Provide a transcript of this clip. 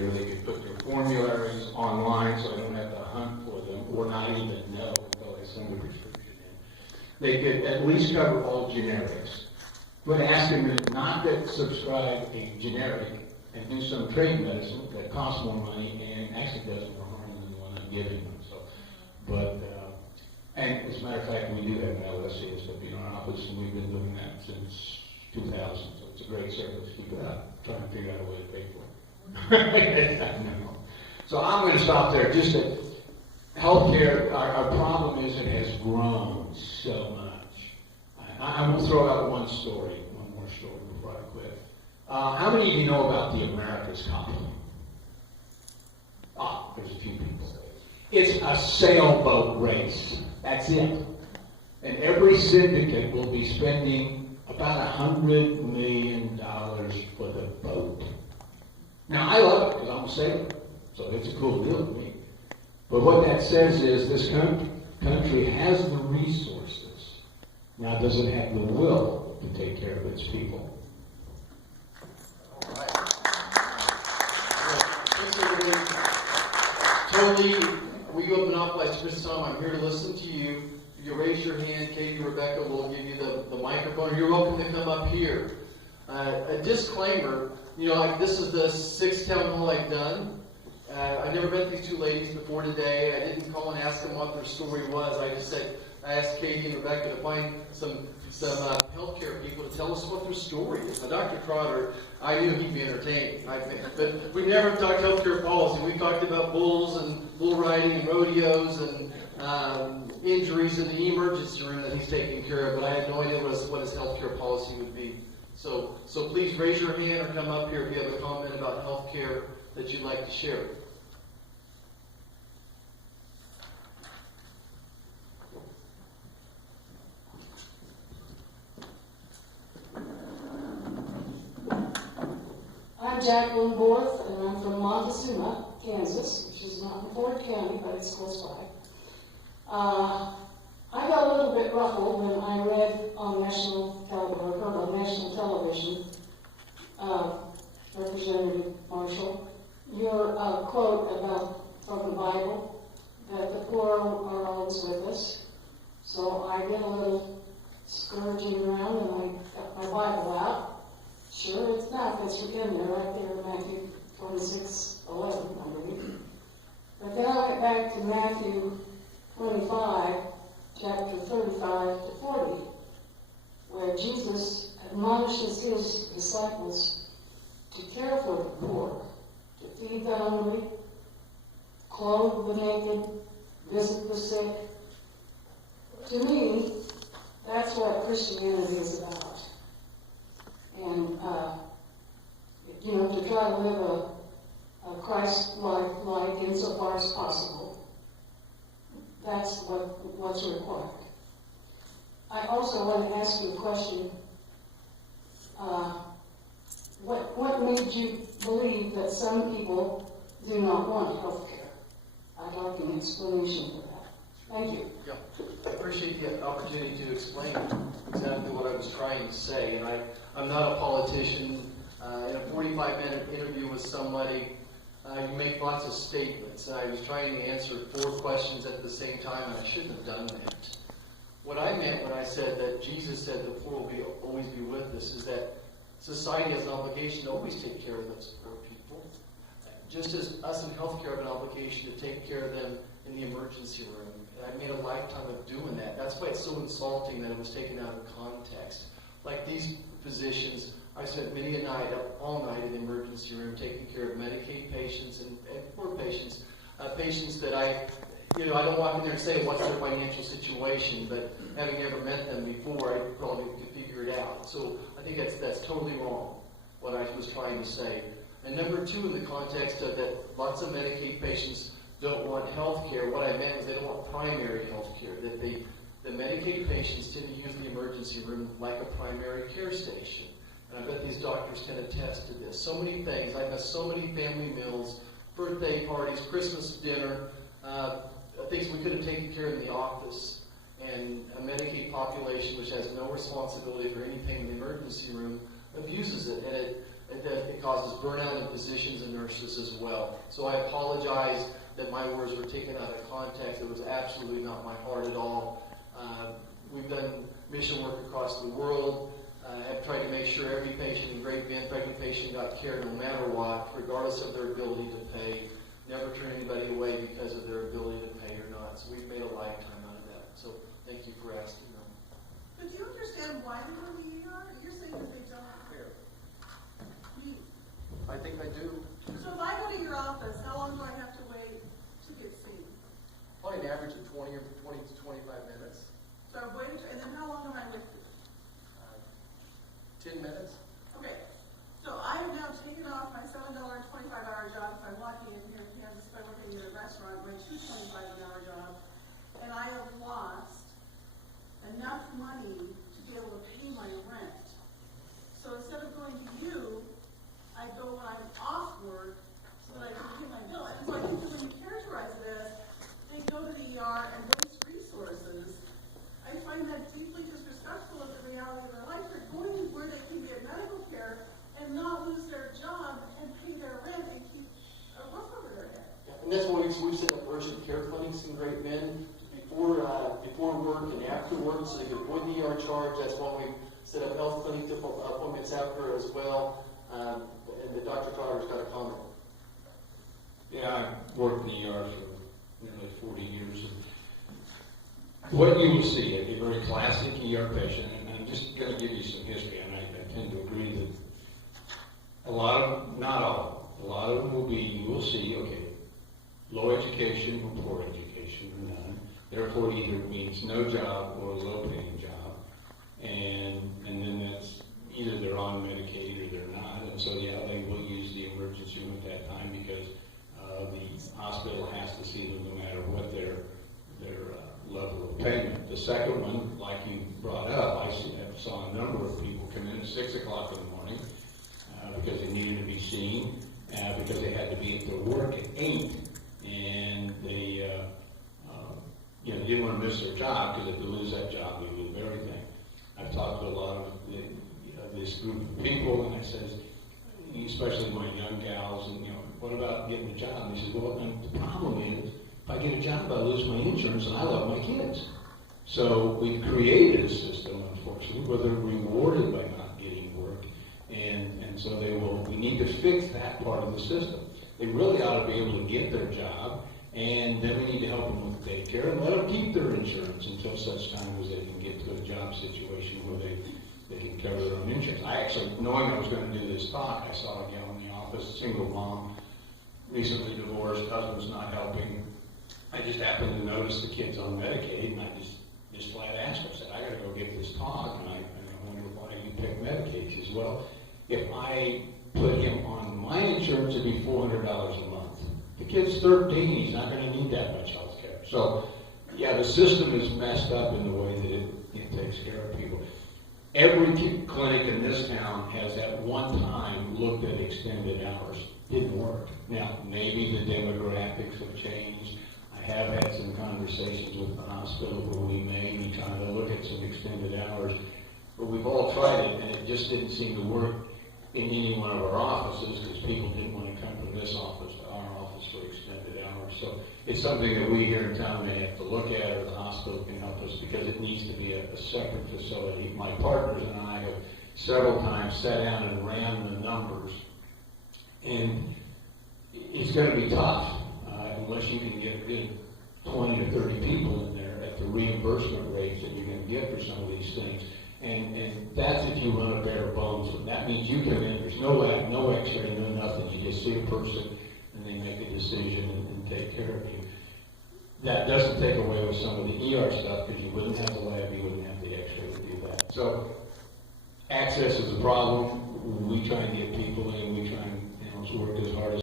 healthcare. They could put their formularies online so I don't have to hunt for them or not even know until I send a prescription in. They could at least cover all generics. But ask them not to subscribe a generic and do some trade medicine that costs more money and actually does more harm than the one I'm giving them. So, and as a matter of fact, we do have an LSCSW in our office, and we've been doing that since 2000. So it's a great service. Keep it up. Try and figure out a way to pay for it. No. So I'm going to stop there. Just that healthcare, our problem is it has grown so much. I will throw out one more story before I quit. How many of you know about the America's Cup? There's a few people. It's a sailboat race. That's it. And every syndicate will be spending about $100 million for the boat. Now, I love it because I'm a sailor, so it's a cool deal to me. But what that says is this country has the resources. Now, does it have the will to take care of its people? All right. Totally, we open up like Chris Tom. I'm here to listen to you. If you raise your hand, Katie, Rebecca will give you the microphone. You're welcome to come up here. A disclaimer, like this is the 6th town hall I've done. I never met these two ladies before today. I didn't call and ask them what their story was. I asked Katie and Rebecca to find some healthcare people to tell us what their story is. Now, Dr. Trotter, I knew he'd be entertaining, but we never talked healthcare policy. We talked about bulls and bull riding and rodeos and injuries in the emergency room that he's taking care of, but I had no idea what his healthcare policy would be. So please raise your hand or come up here if you have a comment about healthcare that you'd like to share. I'm Jacqueline Borth, and I'm from Montezuma, Kansas, which is not in Ford County, but it's close by. I got a little bit ruffled when I read on national television, Representative Marshall, your quote from the Bible that the poor are always with us. So I did a little scourging around and I got my Bible out. Sure, it's not. It's in there, right there in Matthew 26:11, I believe. But then I went back to Matthew 25, chapter 35 to 40, where Jesus admonishes his disciples to care for the poor, to feed the hungry, clothe the naked, visit the sick. To me, that's what Christianity is about. And, to try to live a Christ-like life insofar as possible. That's what's required. I also want to ask you a question. What made you believe that some people do not want health care? I'd like an explanation for that. Thank you. Yeah, I appreciate the opportunity to explain exactly what I was trying to say. And I'm not a politician. In a 45-minute interview with somebody, you make lots of statements. And I was trying to answer 4 questions at the same time, and I shouldn't have done that. What I meant when I said that Jesus said the poor will always be with us is that society has an obligation to always take care of those poor people. Just as us in healthcare have an obligation to take care of them in the emergency room. And I made a lifetime of doing that. That's why it's so insulting that it was taken out of context. Like these physicians, I spent many a night, all night in the emergency room, taking care of Medicaid patients and poor patients. Patients that I don't walk in there and say what's their financial situation, but having never met them before, I probably could figure it out. So I think that's totally wrong, what I was trying to say. And number 2, in the context of that lots of Medicaid patients don't want health care, what I meant was they don't want primary health care, that the Medicaid patients tend to use the emergency room like a primary care station. And I bet these doctors can attest to this. So many things. I missed so many family meals, birthday parties, Christmas dinner, things we could have taken care of in the office. And a Medicaid population which has no responsibility for anything in the emergency room abuses it. And it causes burnout in physicians and nurses as well. So I apologize that my words were taken out of context. It was absolutely not my heart at all. We've done mission work across the world. Have tried to make sure every patient in Great Bend, every patient got care no matter what, regardless of their ability to pay. Never turn anybody away because of their ability to pay or not. So we've made a lifetime out of that. So thank you for asking them. But do you understand why they go to the ER? You're saying that they don't care. I think I do. So if I go to your office, how long do I have to wait to get seen? Probably an average of 20 to 25 minutes. So I wait, and then how long am I with you? 10 minutes? Okay, so I have now taken off my $7 25-hour job if I'm walking in here in Kansas, if I'm working in a restaurant, my $2 25-an-hour job, and I have lost enough money to be able to pay my rent. So instead of going to you, I go when I'm off work so that I can pay my bill. And so I think that when you characterize it as they go to the ER and waste resources, I find that deeply disrespectful of the reality of their life. They're going where they can get medical care and not lose their job and pay their rent and keep a roof over their head. Yeah, and that's why we've set up urgent care clinics in Great Bend before work and after work, so they can avoid the ER charge. That's why we've set up health clinic appointments after as well. And the Dr. Trotter's got a comment. Yeah, I've worked in the ER for nearly 40 years. What you will see, a very classic ER patient, and I'm just going to give you some history, and I tend to agree that not all, a lot of them will be, you will see, okay, low education or poor education or none. Therefore, either it means no job or a low-paying job, and then that's either they're on Medicaid or they're not, and so yeah, they will use the emergency room at that time because the hospital has to see them no matter what their level of payment. The second one, like you brought up, I saw a number of people come in at 6 o'clock in the morning because they needed to be seen, because they had to be at their work at 8, and they didn't want to miss their job because if they lose that job, they lose everything. I've talked to a lot of this group of people, and I says, especially my young gals, and what about getting a job? And they said, well, the problem is, if I get a job, I lose my insurance, and I love my kids. So we've created a system, unfortunately, where they're rewarded by not getting work, and so we need to fix that part of the system. They really ought to be able to get their job, and then we need to help them with daycare and let them keep their insurance until such time as they can get to a job situation where they can cover their own insurance. I actually, knowing I was going to do this talk, I saw a gal in the office, single mom, recently divorced, husband's not helping. I just happened to notice the kid's on Medicaid, and I just flat asked her, I said, I got to go give this talk, and I wonder why you pick Medicaid. She says, well, if I put him on my insurance, it'd be $400 a month. The kid's 13, he's not going to need that much health care. So, yeah, the system is messed up in the way that it takes care of people. Every clinic in this town has at one time looked at extended hours. Didn't work. Now, maybe the demographics have changed. I have had some conversations with the hospital where we may be trying to look at some extended hours, but we've all tried it, and it just didn't seem to work in any one of our offices because people didn't want to come from this office to our office for extended hours. So it's something that we here in town may have to look at, or the hospital can help us, because it needs to be a separate facility. My partners and I have several times sat down and ran the numbers, and it's going to be tough unless you can get a good 20 to 30 people in there at the reimbursement rates that you're going to get for some of these things. And that's if you run a bare bones. That means you come in, there's no lab, no x-ray, no nothing. You just see a person and they make a decision and take care of you. That doesn't take away with some of the ER stuff because you wouldn't have the lab, you wouldn't have the x-ray to do that. So access is a problem. We try and get people in, we try and work as hard as